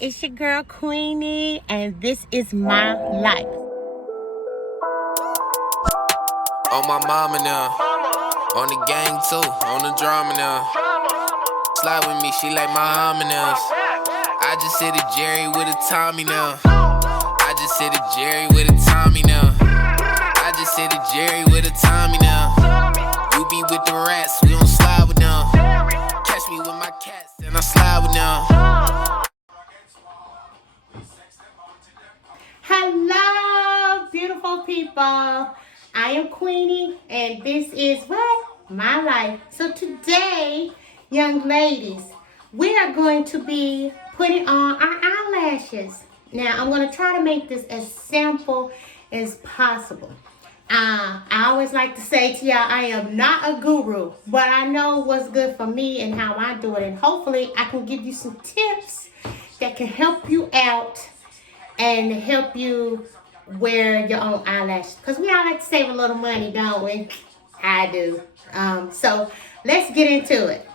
it's your girl Queenie, and this is my life. On my mama now, on the gang too, on the drama now. Slide with me, she like my homie now. I just hit a Jerry with a Tommy now. I just hit a Jerry with a Tommy now. I just hit a Jerry with a Tommy now. You be with the rats, we don't slide with them. Catch me with my cats, and I slide with them. Hello, beautiful people. I am Queenie, and this is what? My life. So today, young ladies, we are going to be putting on our eyelashes. Now, I'm going to try to make this as simple as possible. I always like to say to y'all, I am not a guru, but I know what's good for me and how I do it. And hopefully, I can give you some tips that can help you out and help you wear your own eyelashes. Because we all like to save a little money, don't we? I do. So let's get into it.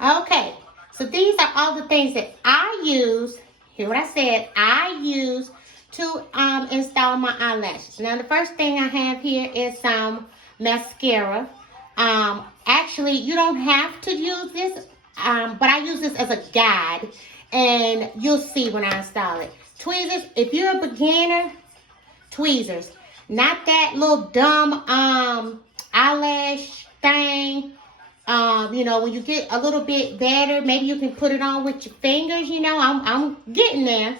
Okay, so these are all the things that I use. Hear what I said? I use to install my eyelashes. Now, the first thing I have here is some mascara. Actually, you don't have to use this, but I use this as a guide, and you'll see when I install it. Tweezers, if you're a beginner, tweezers. Not that little dumb eyelash thing. When you get a little bit better, maybe you can put it on with your fingers. I'm getting there.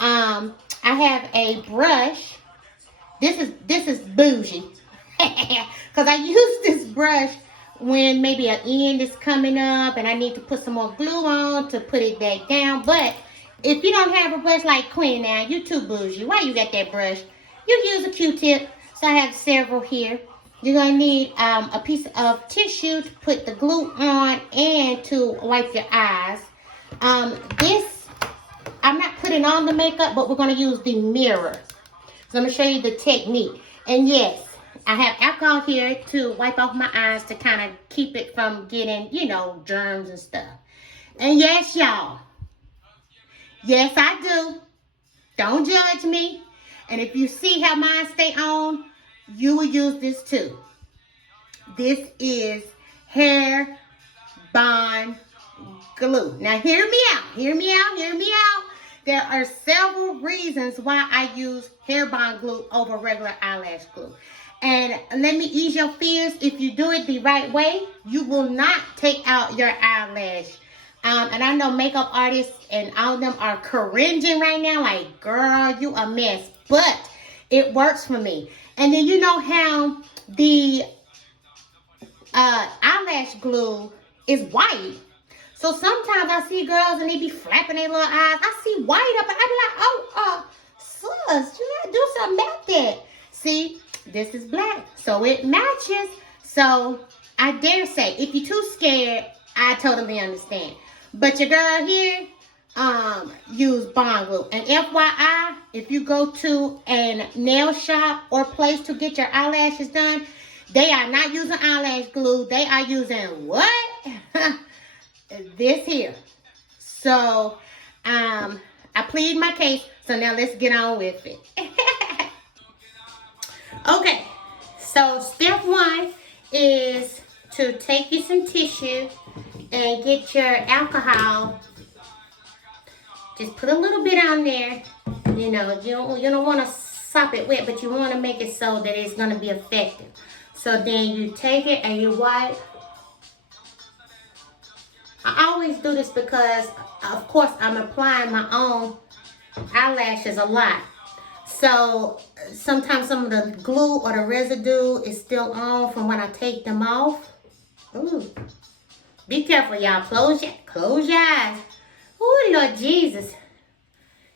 I have a brush. This is bougie, because I use this brush when maybe an end is coming up and I need to put some more glue on to put it back down. But if you don't have a brush like Queen now, you too bougie. Why you got that brush? You use a Q-tip. So I have several here. You're going to need a piece of tissue to put the glue on and to wipe your eyes. This, I'm not putting on the makeup, but we're going to use the mirror. So I'm going to show you the technique. And yes, I have alcohol here to wipe off my eyes to kind of keep it from getting, germs and stuff. And yes, y'all. Yes, I do. Don't judge me. And if you see how mine stay on, you will use this too. This is hair bond glue. Now hear me out. Hear me out. Hear me out. There are several reasons why I use hair bond glue over regular eyelash glue. And let me ease your fears. If you do it the right way, you will not take out your eyelash. And I know makeup artists and all of them are cringing right now. Like, girl, you a mess. But it works for me. And then you know how the eyelash glue is white. So sometimes I see girls and they be flapping their little eyes. I see white up and I be like, sis, you gotta do something about that. See, this is black, so it matches. So I dare say, if you're too scared, I totally understand. But your girl here, use bond glue. And FYI, if you go to a nail shop or place to get your eyelashes done, they are not using eyelash glue. They are using what? This here. So, I plead my case. So now let's get on with it. Okay. So step one is to take you some tissue and get your alcohol. Just put a little bit on there. You don't want to sop it wet, but you want to make it so that it's going to be effective. So then you take it and you wipe. I always do this because, of course, I'm applying my own eyelashes a lot. So sometimes some of the glue or the residue is still on from when I take them off. Ooh. Be careful, y'all. Close your eyes. Oh, Lord Jesus.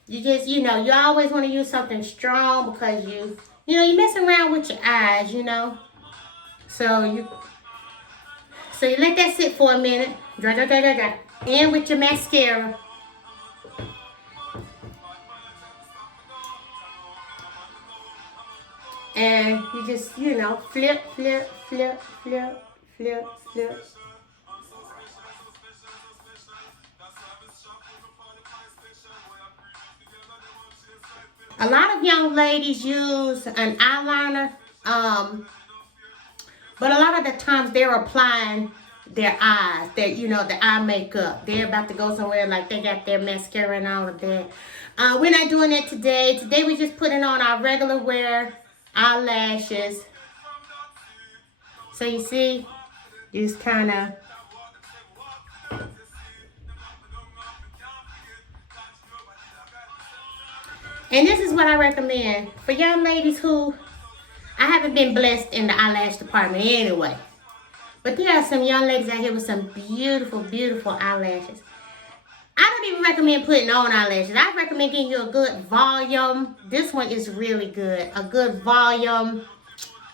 You just, you always want to use something strong because you're messing around with your eyes, So you let that sit for a minute. Dry. And with your mascara. And you just, flip. A lot of young ladies use an eyeliner, but a lot of the times they're applying their eyes, the eye makeup. They're about to go somewhere, like they got their mascara and all of that. We're not doing that today. Today we're just putting on our regular wear eyelashes. So you see, just kind of. And this is what I recommend for young ladies who, I haven't been blessed in the eyelash department anyway. But there are some young ladies out here with some beautiful, beautiful eyelashes. I don't even recommend putting on eyelashes. I recommend getting you a good volume. This one is really good. A good volume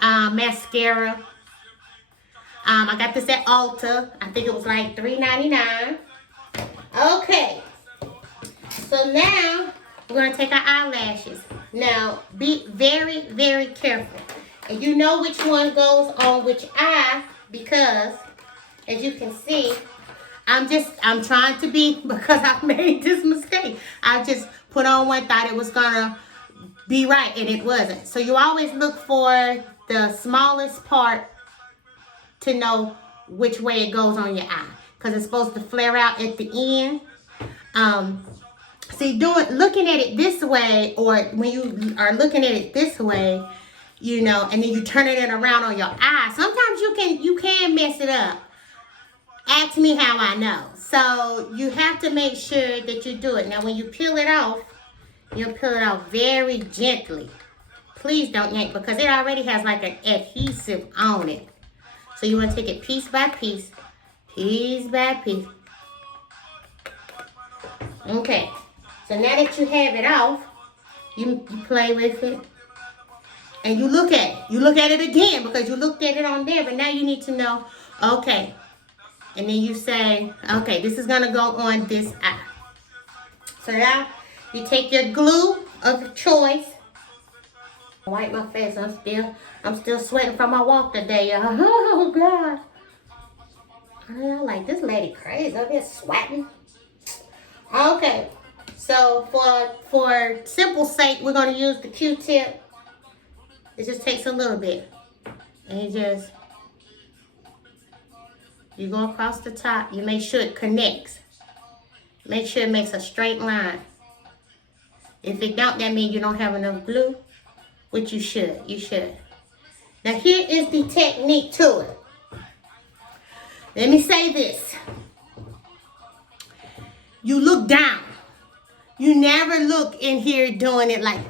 mascara. I got this at Ulta. I think it was like $3.99. Okay. So now we're going to take our eyelashes. Now, be very, very careful. And you know which one goes on which eye, because as you can see, I'm trying to be, because I made this mistake. I just put on one, thought it was going to be right, and it wasn't. So you always look for the smallest part to know which way it goes on your eye, because it's supposed to flare out at the end. See, looking at it this way, or when you are looking at it this way, and then you turn it around on your eye, sometimes you can mess it up. Ask me how I know. So you have to make sure that you do it. Now, when you peel it off, you'll peel it off very gently. Please don't yank, because it already has like an adhesive on it. So you want to take it piece by piece, piece by piece. Okay. So now that you have it off, you play with it. And you look at it. You look at it again, because you looked at it on there. But now you need to know, okay. And then you say, okay, this is going to go on this eye. So now you take your glue of choice. Wipe my face. I'm still sweating from my walk today. Oh, God. I'm like, this lady crazy. I'm just sweating. Okay. So for simple sake, we're going to use the Q-tip. It just takes a little bit. And you go across the top. You make sure it connects. Make sure it makes a straight line. If it don't, that means you don't have enough glue, which you should. You should. Now here is the technique to it. Let me say this. You look down. You never look in here doing it like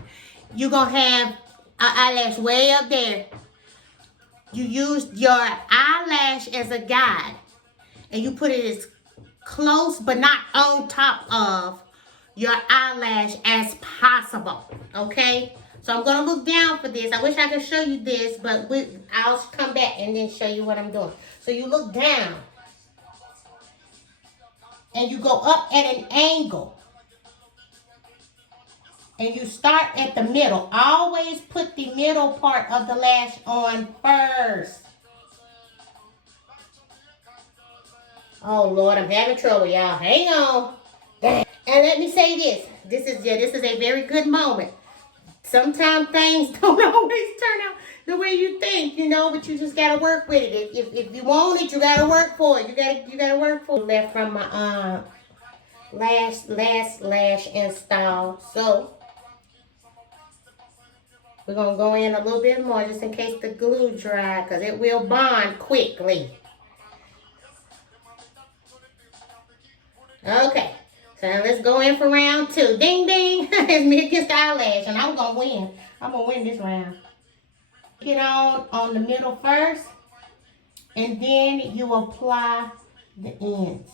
you're going to have an eyelash way up there. You use your eyelash as a guide. And you put it as close but not on top of your eyelash as possible. Okay? So I'm going to look down for this. I wish I could show you this, but I'll come back and then show you what I'm doing. So you look down. And you go up at an angle. And you start at the middle. Always put the middle part of the lash on first. Oh, Lord, I'm having trouble, y'all. Hang on. Dang. And let me say this. This is a very good moment. Sometimes things don't always turn out the way you think, but you just got to work with it. If you want it, you got to work for it. You got to work for it. Left from my last lash install. So we're going to go in a little bit more just in case the glue dry, because it will bond quickly. Okay. So now let's go in for round 2. Ding, ding. It's me against the eyelash, and I'm going to win. I'm going to win this round. Get on the middle first, and then you apply the ends.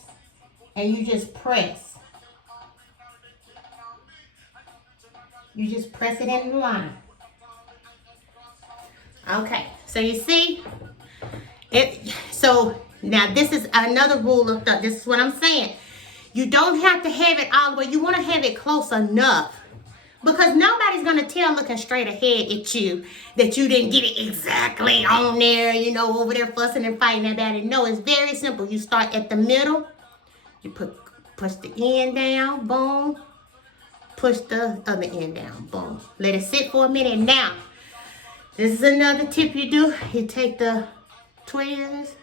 And you just press. You just press it in the line. Okay, so you see it. So now this is another rule of thumb. This is what I'm saying. You don't have to have it all the way. You want to have it close enough, because nobody's going to tell looking straight ahead at you that you didn't get it exactly on there, over there fussing and fighting about it. No, it's very simple. You start at the middle. You push the end down, boom. push the other end down. Boom. Let it sit for a minute. Now, this is another tip you do. You take the tweezers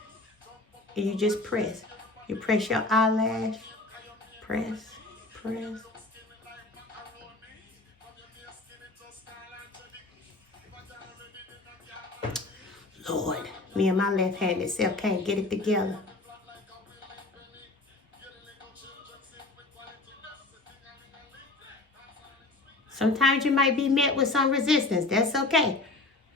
and you just press. You press your eyelash. Press, press. Lord, me and my left-handed self can't get it together. Sometimes you might be met with some resistance. That's okay.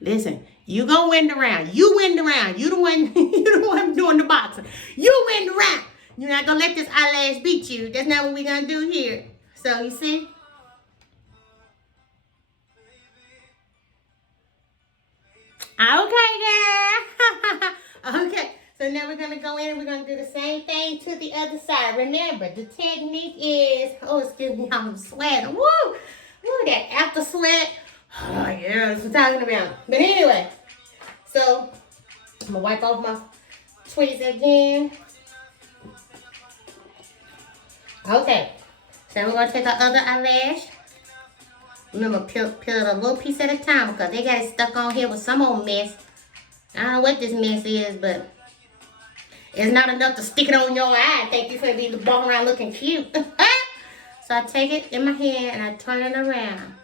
Listen, you gonna win the round. You win the round. You the one. You the one doing the boxing. You win the round. You're not gonna let this eyelash beat you. That's not what we're gonna do here. So you see. Okay, girl. Okay. So now we're gonna go in and we're gonna do the same thing to the other side. Remember, the technique is. Oh, excuse me, I'm sweating. Woo! Ooh, that after sweat. Oh, yeah, that's what I'm talking about. But anyway, so I'm going to wipe off my tweezer again. Okay, so we're going to take our other eyelash. Remember, peel it a little piece at a time because they got it stuck on here with some old mess. I don't know what this mess is, but it's not enough to stick it on your eye. I think you're going to be walking around looking cute. So I take it in my hand and I turn it around.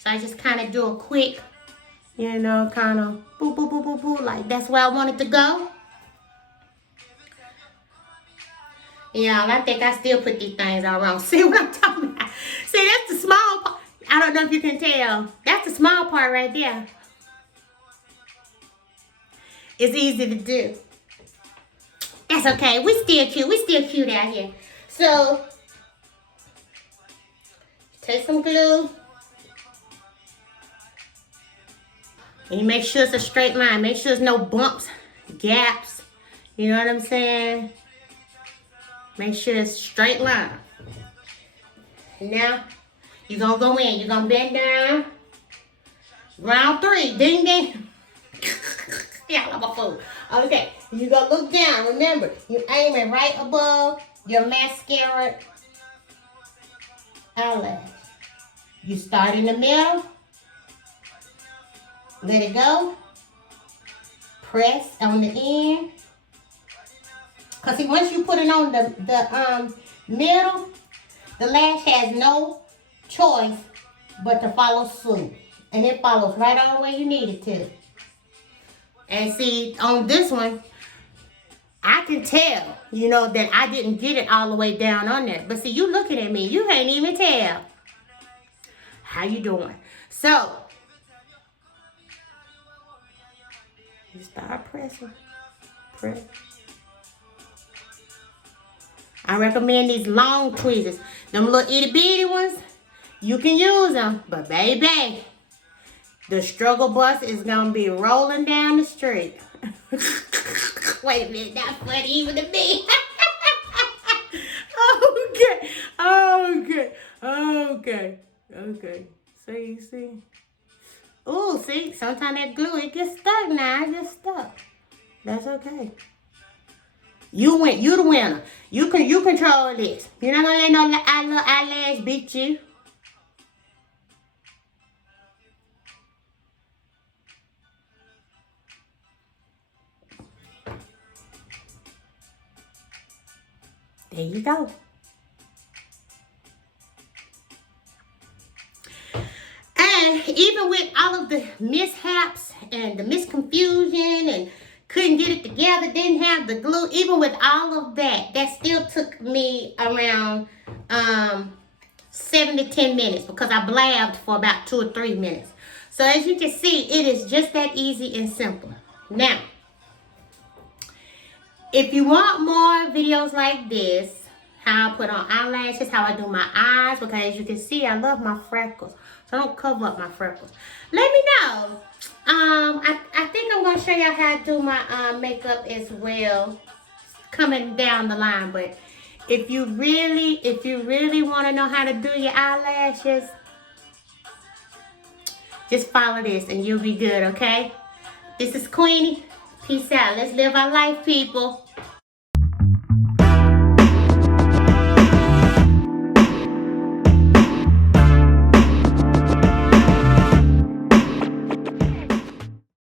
So I just kind of do a quick, you know, kind of boop, boop, boop, boop, boop, like that's where I want it to go. Yeah, I think I still put these things all wrong. See what I'm talking about? See, that's the small part. I don't know if you can tell. That's the small part right there. It's easy to do. That's okay. We still cute. We still cute out here. So, take some glue. And you make sure it's a straight line. Make sure there's no bumps, gaps. You know what I'm saying? Make sure it's straight line. Now, you're going to go in. You're going to bend down. Round 3. Ding, ding. Yeah, I'm a fool. Okay. You're going to look down. Remember, you're aiming right above your mascara eyelash. You start in the middle. Let it go. Press on the end. Because see, once you put it on the middle, the lash has no choice but to follow suit. And it follows right on where you need it to. And see, on this one, I can tell, you know, that I didn't get it all the way down on there. But see, you looking at me, you can't even tell. How you doing? So, you start pressing. Press. I recommend these long tweezers. Them little itty bitty ones, you can use them. But baby, the struggle bus is going to be rolling down the street. Wait a minute, that's funny even to me. Okay. So you see. Oh, see, sometimes that glue, it gets stuck now. It gets stuck. That's okay. You win. You the winner. You control this. You're not gonna let no little eyelash beat you. There you go. And even with all of the mishaps and the misconfusion and couldn't get it together, didn't have the glue, even with all of that, that still took me around 7 to 10 minutes because I blabbed for about 2 or 3 minutes. So as you can see, it is just that easy and simple. Now, if you want more videos like this, how I put on eyelashes, how I do my eyes, because as you can see, I love my freckles. So I don't cover up my freckles. Let me know. I think I'm going to show you how I do my makeup as well, coming down the line. But if you really want to know how to do your eyelashes, just follow this and you'll be good, okay? This is Queenie. Peace out. Let's live our life, people.